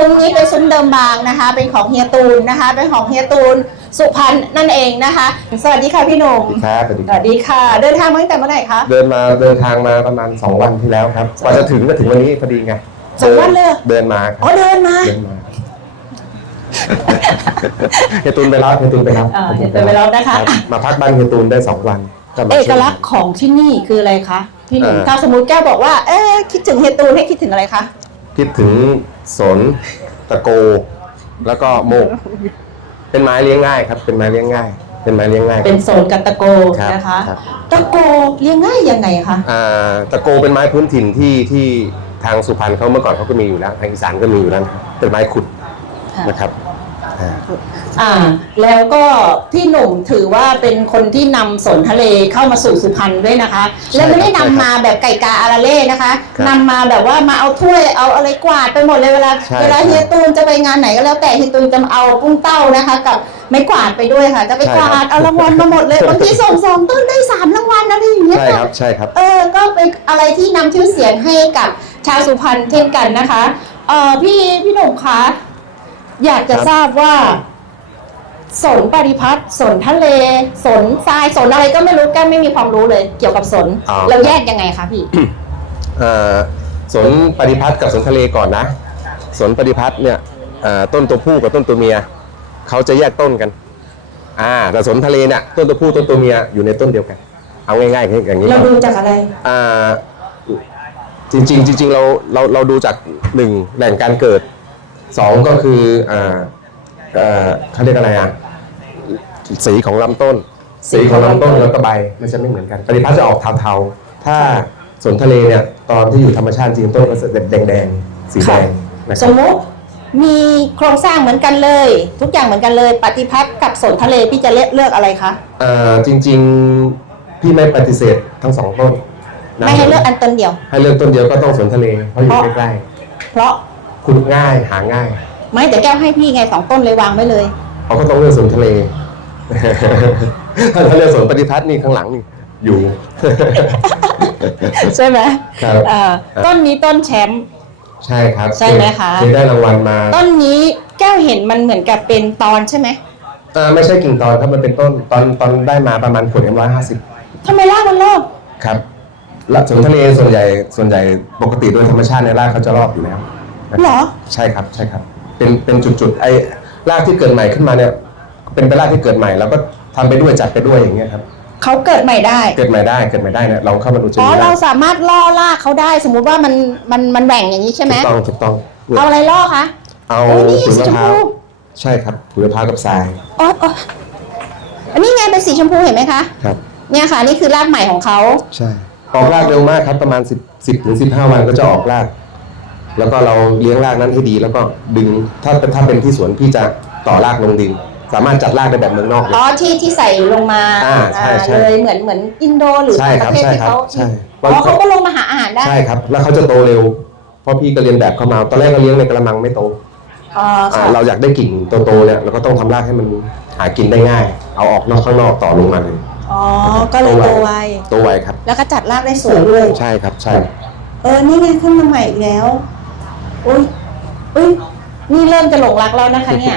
ซุ้มนี้เป็นซุ้มเดิมบางนะคะ เป็นของเฮียตูนนะคะ เป็นของเฮียตูนสุพรรณนั่นเองนะคะ สวัสดีค่ะพี่หนุ่มครับสวัสดีสครับวัสดีค่ะ เดินทางมาตั้งแต่เมื่อไหร่คะ เดินมาเดินทางมาประมาณ 2 วันที่แล้วครับกว่าจะถึงก็ถึงวันนี้พอดีไงสองวันเลยเหรอ เดินมาครับอ๋อเดินมาเดินมาเฮยตูนไปรับเฮยตูนไปรับอ่าเฮียตูนไปรับนะคะ รับมาพักบ้านเฮยตูนได้2วันมา เอกช่วยลักษณ์ของที่นี่คืออะไรคะพี่หนุ่มเอ่อ ถ้าสมมติแก้วบอกว่าเอ๊ะคิดถึงเฮียตูนให้คิดถึงอะไรคะ คิดถึงสนตะโก แล้วก็โมก เป็นไม้เลี้ยงง่ายครับ เป็นไม้เลี้ยงง่าย เป็นไม้เลี้ยงง่ายเป็นโซนกับตะโกครับนะคะ ครับ ตะโกเลี้ยงง่ายยังไงคะอ่าตะโกเป็นไม้พื้นถิ่นที่ที่ทางสุพรรณเขาเมื่อก่อนเขาก็มีอยู่แล้วทางอีสานก็มีอยู่แล้วนะครับเป็นไม้ขุดค่ะนะครับ อ่าอ่า แล้วก็พี่หนุ่มถือว่าเป็นคนที่นำสนทะเลเข้ามาสู่สุพรรณด้วยนะคะและไม่ได้นำมาแบบไก่กาอาราเล่นะคะนำมาแบบว่ามาเอาถ้วยเอาอะไรกวาดไปหมดเลยเวลาเวลาเฮียตูนจะไปงานไหนก็แล้วแต่เฮียตูนจะเอาปุ้งเต้านะคะ กับไม้กวาดไปด้วยค่ะ จะไปกวาดเอารางวัลมาหมดเลยบางทีส่งสองต้นได้สามรางวัลนะพี่อย่างเงี้ยใช่ครับใช่ครับ เออ ก็เป็นอะไรที่นำชื่อเสียงให้กับชาวสุพรรณเช่นกันนะคะ เออพี่พี่หนุ่มคะ อยากจะครับทราบว่า สนปริพัฒน์สนทะเล สนทรายสนอะไรก็ไม่รู้แก้มไม่มีความรู้เลย เกี่ยวกับสนอ๋อ เราแยกยังไงคะพี่ เอ่อสวนปฏิพัฒน์กับสวนทะเลก่อนนะสวนปฏิพัฒน์เนี่ยเอ่อต้นตัวผู้กับต้นตัวเมียเขาจะแยกต้นกันอ่าแต่สวนทะเลเนี่ยต้นตัวผู้ต้นตัวเมียอยู่ในต้นเดียวกัน เอาง่ายๆอย่างนี้เราก่อนดูจากอะไร อ่าจริงๆจริงๆเราเราเราดูจากหนึ่งแหล่งการเกิด สองก็คืออ่าเอ่อเขาเรียกอะไรอะสีของลำต้น สีของลำต้นแล้วก็ใบมันจะไม่เหมือนกันปฏิพัฒน์จะออกเทาๆ ถ้าสวนทะเลเนี่ยตอนที่อยู่ธรรมชาติจริงต้นก็จะแดงๆสีแดงนะคสรับมมุติมีโครงสร้างเหมือนกันเลย ทุกอย่างเหมือนกันเลย ปฏิพัฒน์กับสนทะเลพี่จะเลือกเลือกอะไรคะอ่าจริง ๆ พี่ไม่ปฏิเสธทั้งสองต้นนะไม่ให้เลือกอันต้นเดียว ให้เลือกต้นเดียวก็ต้องสวนทะเลเพราะอยู่ใกล้เพราะ ๆขุดง่ายหาง่าย ไม่แต่แก้วให้พี่ไงสองต้นเลยวางไว้เลยเขาก็ต้องเลือกสวนทะเล ถ้าเลือกสวนปฏิพัฒน์นี่ข้างหลังนี่อยู่ ใช่ไหมครับเอ่อต้นนี้ต้นแชมป์ใช่ครับใช่ไหมคะเคยได้รางวัลมา ต้นนี้แก้วเห็นมันเหมือนกับเป็นตอนใช่ไหมอ่าไม่ใช่กิ่งตอนครับมันเป็นต้นตอนตอนได้มาประมาณขวดเอ็มร้อยห้าสิบทำไมรากมันรอบครับและสวนทะเลส่วนใหญ่ส่วนใหญ่ปกติโดยธรรมชาติในรากเขาจะรอบอยู่แล้วนะเหรอ ใช่ครับใช่ครับ เป็นเป็นจุดๆไอ้รากที่เกิดใหม่ขึ้นมาเนี่ย เป็นเป็นรากที่เกิดใหม่ แล้วก็ทำไปด้วยจัดไปด้วยอย่างเงี้ยครับเขาเกิดใหม่ได้ เกิดใหม่ได้เกิดใหม่ได้เนี่ยลองเข้ามาดูจะอ๋อมีเรารากสามารถล่อรากเขาได้ สมมุติว่ามันมันมันแหว่งอย่างนี้ใช่ไหมถูกต้องถูกต้องเอาอะไรล่อคะเอาโอ้ยนี่ขุยสีมะชมพร้าวพูใช่ครับขุยมะพร้าวกับทรายอ๋ออ๋ออันนี้ไงเป็นสีชมพูเห็นไหมคะครับเนี่ยค่ะนี่คือรากใหม่ของเขาใช่ออกรากเร็วมากครับ ประมาณ10 10ถึง15 วันก็จะออกราก แล้วก็เราเลี้ยงรากนั้นให้ดี แล้วก็ดึงถ้าเป็นถ้าเป็นที่สวนพี่จะต่อรากลงดิน สามารถจัดรากได้แบบเมืองนอกเลย อ๋อที่ที่ใส่ลงมาอ่าใช่ใช่ เลยเหมือนเหมือนอินโดหรือใช่ครับประเทศใช่ที่ครับเขาใช่อ๋อเขาก็ลงมาหาอาหารได้ใช่ครับ แล้วเขาจะโตเร็วเพราะพี่ก็เรียนแบบเขามาตอนแรกเราเลี้ยงในกระมังไม่โตอ๋ออ่าค่ะเราอยากได้กิ่งโตๆเนี่ยเราก็ต้องทำรากให้มันหากินได้ง่าย เอาออกนอกข้างนอกต่อลงมาเลย อ๋อก็เลยโตไวโตไวครับ แล้วก็จัดรากได้สวยด้วย ใช่ครับใช่ เออนี่ไงขึ้นมาใหม่อีกแล้ว อุ้ยอุ้ยนี่เริ่มจะหลงรักแล้วนะคะเนี่ย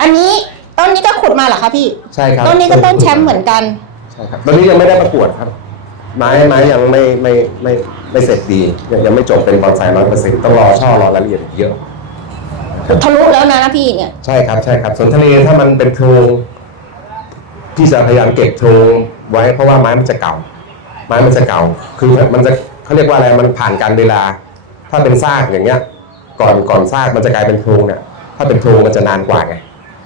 อันนี้ต้นนี้ก็ขุดมาเหรอคะพี่ ใช่ครับต้นนี้ก็ต้นแชมป์เหมือนกัน ใช่ครับตอนนี้ยังไม่ได้ประกวดครับ ไม้ไม้ยังไม่ไม่ไม่ไม่เสร็จดี ยังยังไม่จบเป็นบอนไซร้อยเปอร์เซ็นต์ต้องรอช่อรอรายละเอียดอีกเยอะ ทะลุแล้วนะนะพี่เนี่ย ใช่ครับใช่ครับส่วนทะเลถ้ามันเป็นโพรงพี่จะพยายามเก็บโพรงไว้เพราะว่าไม้มันจะเก่า ไม้มันจะเก่า คือมันจะเขาเรียกว่าอะไรมันผ่านการเวลา ถ้าเป็นซากอย่างเงี้ย ก่อนก่อนซากมันจะกลายเป็นโพรงเนี่ยถ้าเป็นโพรงมันจะนานกว่าไง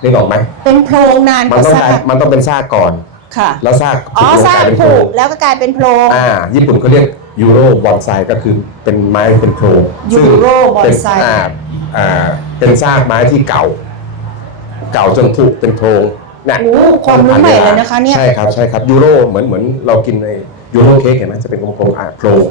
นึกออกไหมเป็นโพรงนานกมันว่าต้องซากลายมันต้องเป็นซากก่อน ค่ะ แล้วซากอ๋อผุลงซากลยเป็นโพผุรงแล้วก็กลายเป็นโพรง อ่า ญี่ปุ่นเขาเรียกยูโรบอนไซก็คือเป็นไม้เป็นโพรงซึ่ง Euro เป็น bonsai อ่าอ่าเป็นซากไม้ที่เก่า เก่าจนผุเป็นโพรงเนี่ยโอ้ความรู้ใหม่เลยนะคะเนี่ย ใช่ครับใช่ครับยูโรเหมือนเหมือนเรากินในยูโรเค้กเห็นไหมจะเป็นกลมๆอ่าโพรง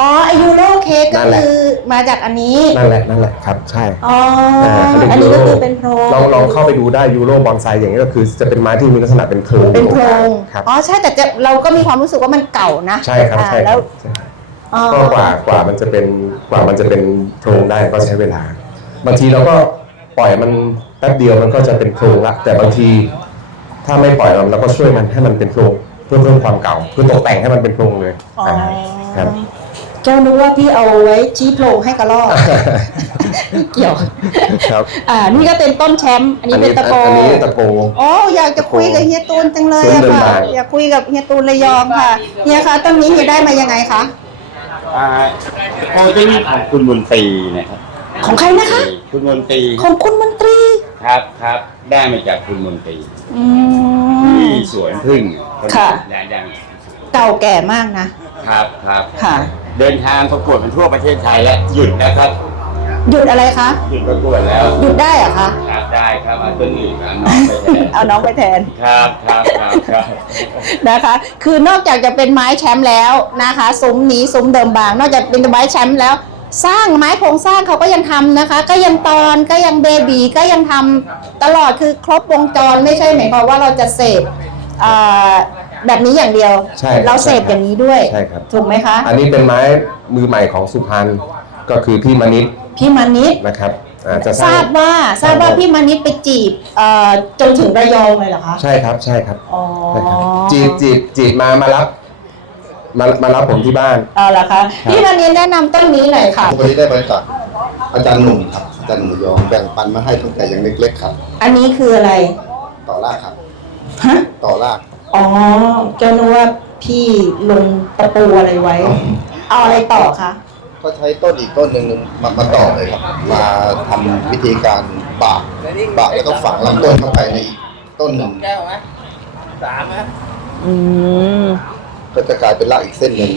อ๋อไอยูโรเค้กนั่ก็นแหละ คือมาจากอันนี้ นั่นแหละนั่นแหละครับใช่ อ๋อ อ่าเขาเรียกอันนี้ก็ Euro คือเป็นโพรง ลองลองเข้าไปดูได้ยูโรบอนไซอย่างนี้ก็คือจะเป็นไม้ที่มีลักษณะเป็นโพรงเป็นโพรง ครับอ๋อใช่แต่จะเราก็มีความรู้สึกว่ามันเก่านะใช่ครับอ่าใช่คแล้รัวบใช่อ๋อก็กว่ากว่ามันจะเป็นกว่ามันจะเป็นโพรงได้ก็ใช้เวลา บางทีเราก็ปล่อยมันแป๊บเดียวมันก็จะเป็นโครงละแต่บางทีถ้าไม่ปล่อยมันเราก็ช่วยมันให้มันเป็นโครงเพื่อเพิ่มความเก่าคือตกแต่งให้มันเป็นโครงเลยอ๋อครับ แก้วนึกว่าพี่เอาไว้ชี้โพรงให้กระรอกไม่เกี่ยวครับ อ่า นี่ก็เป็นต้นแชมป์อันนี้เป็นตะโกอันนี้ตะโกโอ้อยากจะคุยกับเฮียตูนจังเลยสวนอะเดินค่ะบางอยากคุยกับเฮียตูนระยองค่ะเฮียคะต้นนี้เฮียได้มายังไงคะอ่าโอ้ที่นี่ของคุณมนตรีนะครับของใครนะคะ คุณมนตรีของคุณมนตรี ครับครับได้มาจากคุณมนตรีอืที่มสวนพึ่งค่ะดังดังเก่าแก่มากนะครับครับค่ะ เดินทางประกวดเป็นทั่วประเทศไทยและหยุดนะครับ หยุดอะไรคะ หยุดประกวดแล้วหยุดได้เหรอคะ ครับได้ครับเอาต้นอื่นเอาน้องไปแทนเอาน้องไปแทน ครับครับครับครับนะคะ คือนอกจากจะเป็นไม้แชมป์แล้วนะคะซุ้มนี้ซุ้มเดิมบาง นอกจากเป็นไม้แชมป์แล้ว สร้างไม้โครงสร้างเขาก็ยังทำนะคะ ก็ยังตอนก็ยังเบบีก็ยังทำตลอดคือครบวงจรไม่ใช่หมายความว่าเราจะเสพอ่า แบบนี้อย่างเดียว ใช่ครับเราเสพอย่างนี้ด้วย ใช่ครับ ถูกไหมคะ อันนี้เป็นไม้มือใหม่ของสุพรรณก็คือพี่มณิษฐ์พี่มานิดนะครับอ่าจะทราบว่าทราบว่าพี่มานิดไปจีบเอ่อจนถึงระยองเลยเหรอคะใช่ครับใช่ครับอ๋อใช่ครับจีบจีบจีบมามารับมามารับผมที่บ้าน เอาละคะพี่มานิดแนะนำต้นนี้หน่อยค่ะ วันนี้ได้มาจากอาจารย์หนุ่มครับอาจารย์หนุ่มระยองแบ่งปันมาให้ตั้งแต่ยังเล็กๆครับ อันนี้คืออะไรต่อรากครับ ฮะ ต่อราก อ๋อเจ้านึกว่าพี่ลงตะปูอะไรไว้ เอาอะไรต่อคะก็ใช้ต้นอีกต้นหนึ่งมามาต่อเลยครับ มาทำวิธีการบากบากแล้วก็ฝังลำต้นเข้าไปในอีกต้นหนึ่งอืมก็จะกลายเป็นรากอีกเส้นหนึ่ง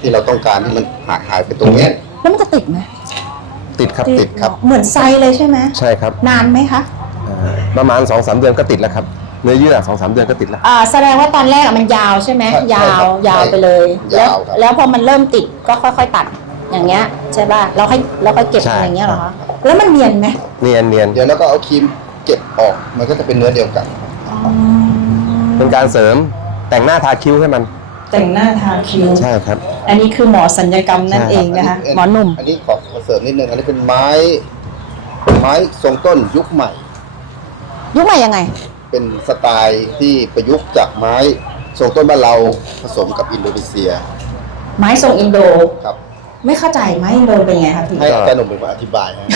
ที่เราต้องการที่มันหายหายไปตรงเนี้ยแล้วมันจะติดไหมติดครับติดครับ เหมือนไซเลยใช่ไหมใช่ครับนานไหมคะ อ่าประมาณ2อสเดือนก็ติดแล้วครับเนื้อเยื่อสองสามเดือนก็ติดแล้ว อ่าแสดงว่าตอนแรกอะมันยาวใช่ไหมใช่ยาวใช่ครับยาวไปเลย แล้วยาวครับ แล้วพอมันเริ่มติดก็ค่อย ๆ ตัดอย่างเงี้ยใช่ป่ะเราค่อยเราค่อยเก็บใช่ อย่างเงี้ยเหรอคะแล้วมันเนียนไหมเนียนเนียนเดี๋ยวแล้วก็เอาครีมเก็บออกมันก็จะเป็นเนื้อเดียวกันเป็นการเสริมแต่งหน้าทาคิ้วให้มันแต่งหน้าทาคิ้วใช่ครับ อันนี้คือหมอสัญญกรรมนั่นใช่เองนะคะหมอหนุ่ม อันนี้ขอขอเสริมนิดนึงอันนี้เป็นไม้ ไม้ทรงต้นยุคใหม่ ยุคใหม่ยังไง เป็นสไตล์ที่ประยุกต์จากไม้ทรงต้นบ้านเราผสมกับอินโดนีเซีย ไม้ทรงอินโด ครับ ไม่เข้าใจไม้อินโดเป็นไงคะพี่ให้อาจารย์หนุ่มเป็นคนอธิบายฮะ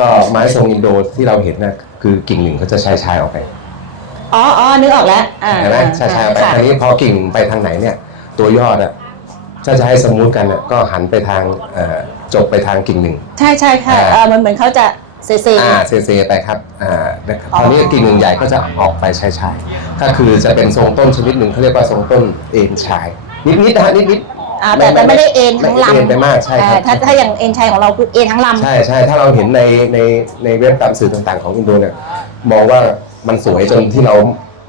ก็ไม้ทรงอินโดที่เราเห็นนะคือกิ่งหนึ่งเขาจะชายชายๆออกไปอ๋ออ๋อนึกออกแล้วอ่าเห็นไหมชายชายๆออกไปค่ะทีนี้พอกิ่งไปทางไหนเนี่ย ตัวยอดอะถ้าจะให้สมูทกันอะก็หันไปทางเอ่อจบไปทางกิ่งหนึ่ง ใช่ใช่ค่ะอ่าเออมันเหมือนเขาจะ เซเซ อ่าเซเซไปครับอ่านะครับอ๋อคราวนี้กิ่งหนึ่งใหญ่ก็จะออกไปชายชายๆก็คือจะเป็นทรงต้นชนิดหนึ่งเขาเรียกว่าทรงต้นเอ็นชาย นิดๆนะฮะนิดๆอ่าแต่แต่ไม่ได้เอ็นทั้งลำ ไม่เอ็นไปมากใช่ครับอ่าถ้าถ้าอย่างเอ็นชัยของเราคือเอ็นทั้งลำ ใช่ใช่ถ้าเราเห็นในในในเว็บตามสื่อต่างๆของอินโดเนี่ยมองว่ามันสวยจนที่เรา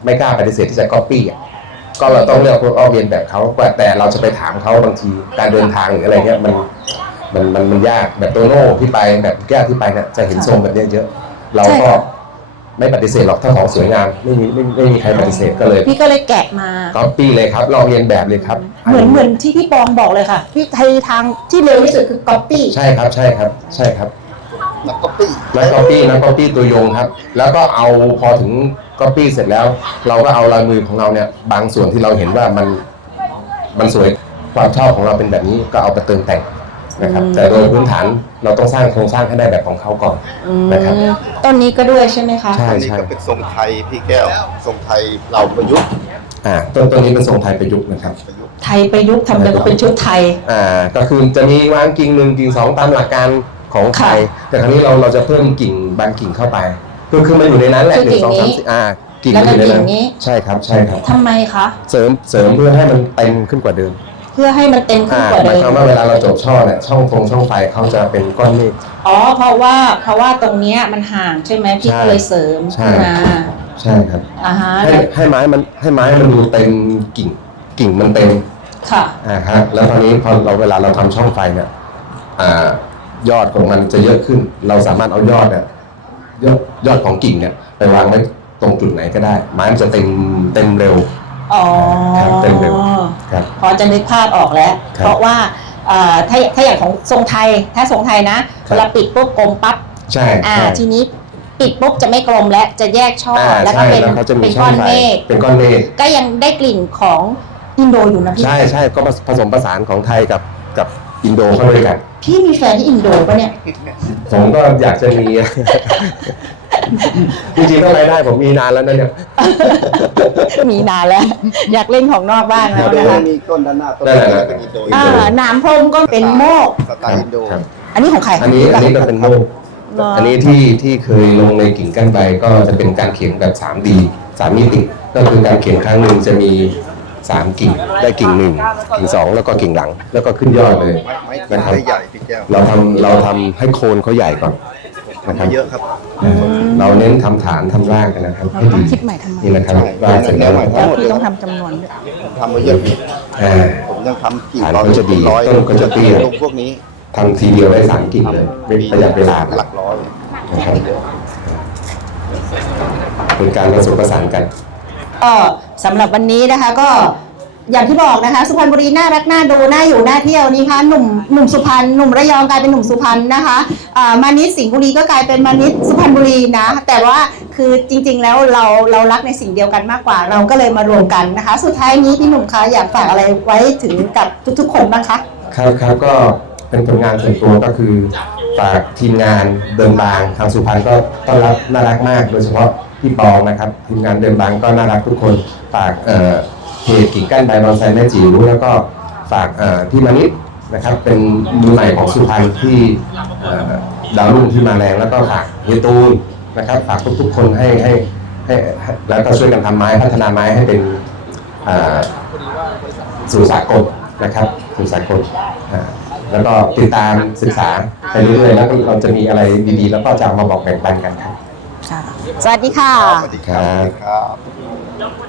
ไม่กล้าปฏิเสธที่จะก๊อปปี้อะก็เราต้องเลือกพวกออกเรียนแบบเขาแต่เราจะไปถามเขาบางทีการเดินทางหรืออะไรเงี้ยมัน มันมันมันยากแบบโตโน่ที่ไปแบบแก้วที่ไปเนี่ยจะเห็นค่ะทรงแบบเนี้ยเยอะ เราใช่ก็ค่ะ ไม่ปฏิเสธหรอกถ้าของสวยงามไม่มีไม่ไม่มีใครปฏิเสธก็เลยพี่ก็เลยแกะมา ก๊อปปี้เลยครับลองเรียนแบบเลยครับเหมือนเหมือนที่พี่ปองบอกเลยค่ะพี่ไทยทางที่เร็วที่สุดคือก๊อปปี้ ใช่ครับใช่ครับใช่ครับ นักก๊อปปี้นักก๊อปปี้นักก๊อปปี้ตัวยงครับ แล้วก็เอาพอถึงก๊อปปี้เสร็จแล้ว เราก็เอาลายมือของเราเนี่ย บางส่วนที่เราเห็นว่ามันมันสวยความชอบของเราเป็นแบบนี้ก็เอาไปเติมแต่ง นะครับอืมแต่โดยพื้นฐานเราต้องสร้างโครงสร้างให้ได้แบบของเขาก่อน อืมนะครับ ต้นนี้ก็ด้วยใช่ไหมคะ ใช่ อันนี้ก็เป็นทรงไทยพี่แก้ว ทรงไทยเราประยุกต์อ่าต้นต้นนี้เป็นทรงไทยประยุกต์นะครับ ประยุกต์ไทยประยุกต์ทำกันก็เป็นชุดไทย อ่าก็คือจะมีวางกิ่งหนึ่งกิ่งสองตามหลักการของไทยแต่ครั้นี้เราเราจะเพิ่มกิ่งบางกิ่งเข้าไปคือคือมันอยู่ในนั้นแหละคือหนึ่งสองกิ่สางมนี้สี่อ่ากิ่งแล้วมันก็อยู่ในนั้นกิ่งนี้ ใช่ครับใช่ครับ ทำไมคะ เสริมเสริมเพื่อให้มันเต็มขึ้นกว่าเดิมเพื่อให้มันเต็มขึ้นอ่ากว่าหมาเดิยมความว่าเวลาเราจบช่อเนี่ยช่องฟงช่องไฟเขาจะเป็นก้อนเมฆ อ๋อเพราะว่าเพราะว่าตรงเนี้ยมันห่างใช่ไหมพี่ใช่ก็เลยเสริมใช่ ขึ้นมาใช่ครับ อ่าฮะให้ให้ไม้มันให้ไม้มันดูเต็มกิ่ง กิ่งมันเต็มค่ะ อ่าฮะแล้วตอนนี้พอเราเวลาเราทำช่องไฟเนี่ยอ่ายอดของมันจะเยอะขึ้น เราสามารถเอายอดเนี่ยยอดยอดของกิ่งเนี่ยไปวางไว้ตรงจุดไหนก็ได้ ไม้มันจะเต็มเต็มเร็ว อ๋อครับเต็มเร็วครับ พอจะนึกภาพออกแล้ว ครับเพราะว่าเอ่อถ้าถ้าอย่างของทรงไทย ถ้าทรงไทยนะครับเวลาปิดปุ๊บกลมปั๊บใช่อ่า ใช่ทีนี้ปิดปุ๊บจะไม่กลมและจะแยกช่ออ่าแล้วก็ใช่เป็นแล้วเขาจะมีเป็นช่ก้อองนใส่เมฆเป็นก้อนเมฆก็ยังได้กลิ่นของอินโดอยู่นะพี่ใช่ใช่ก็ผสมผสานของไทยกับกับอินโดเข้าด้วยกัน พี่มีแฟนที่อินโดปะเนี่ย ผมก็อยากจะมี จริงๆถ้าไปได้ผมมีนานแล้วนะเนี่ย มีนานแล้ว อยากเล่นของนอกบ้างแล้วเดี๋ยวนะคะ มีต้นด้านหน้าต้นนั่นแหละเป็นอินโดอ่าหนามพรมก็เป็นโมกสไตล์อินโด ครับอันนี้ของใครอันนี้อันนี้ก็เป็นโมกเหรออันนี้ที่ที่เคยลงในกิ่งก้านใบก็จะเป็นการเขียนแบบ 3D 3มิติก็คือการเขียนครั้งหนึ่งจะมี 3 กิ่งได้กิ่งหนึ่งกิ่งสองแล้วก็กิ่งหลัง แล้วก็ขึ้นยอดเลยไม้ไม้กิ่งได้ใหญ่พี่แก้วเราทำเราทำให้โคนเขาใหญ่ก่อนทำมาเยอะครับ เราเน้นทำฐานทำรากกันนะครับเราให้ต้อดีงคิดใหม่ทำไมนี่นะครับรากเสร็จแล้วใช่แล้วพี่ต้องทำจำนวนด้วยผมทำมาเยอะพี่อ่า ผมยังทำกิ่งฐานร้อยก็จะดีร้อยต้นก็จะเตี้ย ลงพวกนี้ทำทีเดียวได้สามกิ่งเลยประหยัดเวลาหลักร้อยนะครับเป็นการผสมผสานกัน ก็สำหรับวันนี้นะคะก็ อย่างที่บอกนะคะ สุพรรณบุรีน่ารักน่าดูน่าอยู่น่าเที่ยวนี่คะหนุ่มหนุ่มสุพรรณหนุ่มระยองกลายเป็นหนุ่มสุพรรณนะคะมานิดสิงห์บุรีก็กลายเป็นมานิดสุพรรณบุรีนะ แต่ว่าคือจริง ๆ แล้วเราเรารักในสิ่งเดียวกันมากกว่า เราก็เลยมารวมกันนะคะ สุดท้ายนี้พี่หนุ่มคะอยากฝากอะไรไว้ถึงกับทุกๆ คนบ้างคะครับครับก็เป็นผลงานส่วนตัวก็คือฝากทีมงานเดินบางทางสุพรรณก็ต้อนรับน่ารักมาก โดยเฉพาะพี่ปองนะครับทีมงานเดินบางก็น่ารักทุกคนฝากเอ่อ เพจกิ่งก้านใบบอนไซแม่จิ๋วแล้วก็ฝากเอ่อพี่มณิษนะครับเป็นมือใหม่ของสุพรรณที่เอ่อดาวรุ่งที่มาแรงแล้วก็ฝากเฮยตูนนะครับฝากทุกๆคนให้ให้ให้ให้แล้วก็ช่วยกันทำไม้พัฒนาไม้ให้เป็นเอ่อสู่สากลนะครับสู่สากลอ่าแล้วก็ติดตามศึกษาไปเรื่อยๆแล้วก็เราจะมีอะไรดีๆ แล้วก็จะเอามาบอกแบ่งปันกันครับสวัสดีค่ะ สวัสดีครับครับสวัสดีครับ